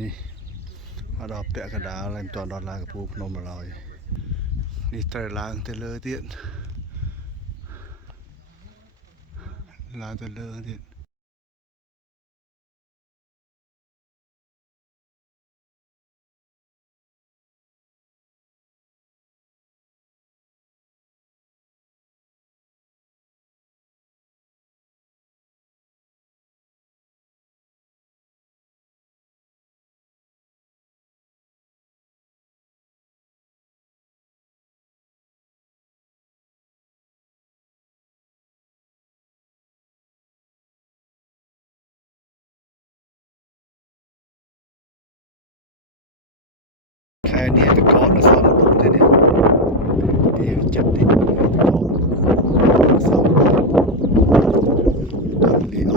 นี่มาดอกเตะกระดาอะไรตอนดอนลางกับปูพนมมาลอยนี่ไตรลางเตลอเตี้ยนลางเตลอเตี้ยนแค่นี้ตะกอนมาสองตัวเนี่ยเดี๋ยวจัดดิตะกอนสองตัวเลี้ยว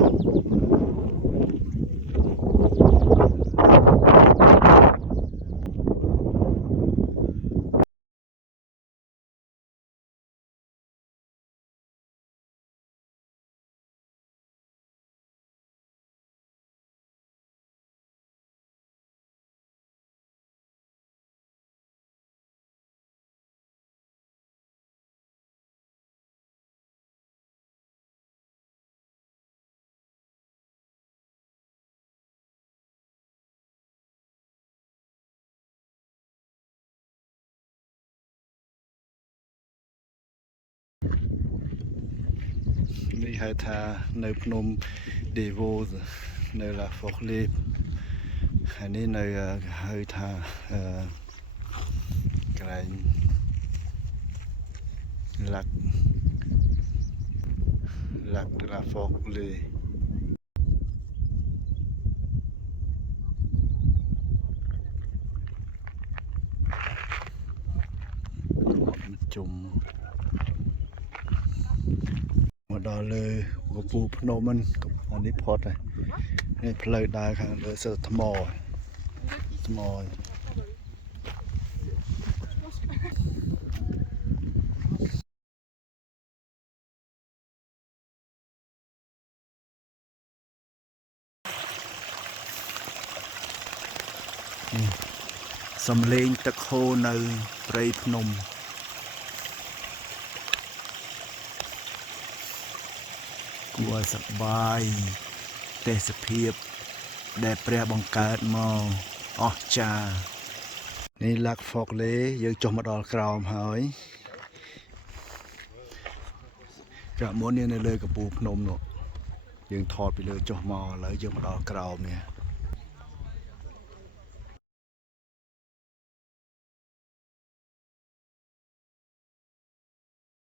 นี่ให้ทาในพนมเดโวในลาฟอกเลบอันนี้ในให้ทากลายหลักลาฟอกเลยจุ่มมาดอเลยกับปูพนมมันอันนี้พอดเลยนี่เพลย์ได้ครับเลยเสือทมอสำเลงตะโคในไรพนมกลัวสบายแต่สเพียบแดดเปรียบังเกิดมองออกจานี่ลักฟอกเล่ยังจมมาดอลกราวมหายกระมวลเนี่ยในเลยกับปูพนมเนาะยังถอดไปเลยจมมาแล้วยังมาดอลกราวเนี่ย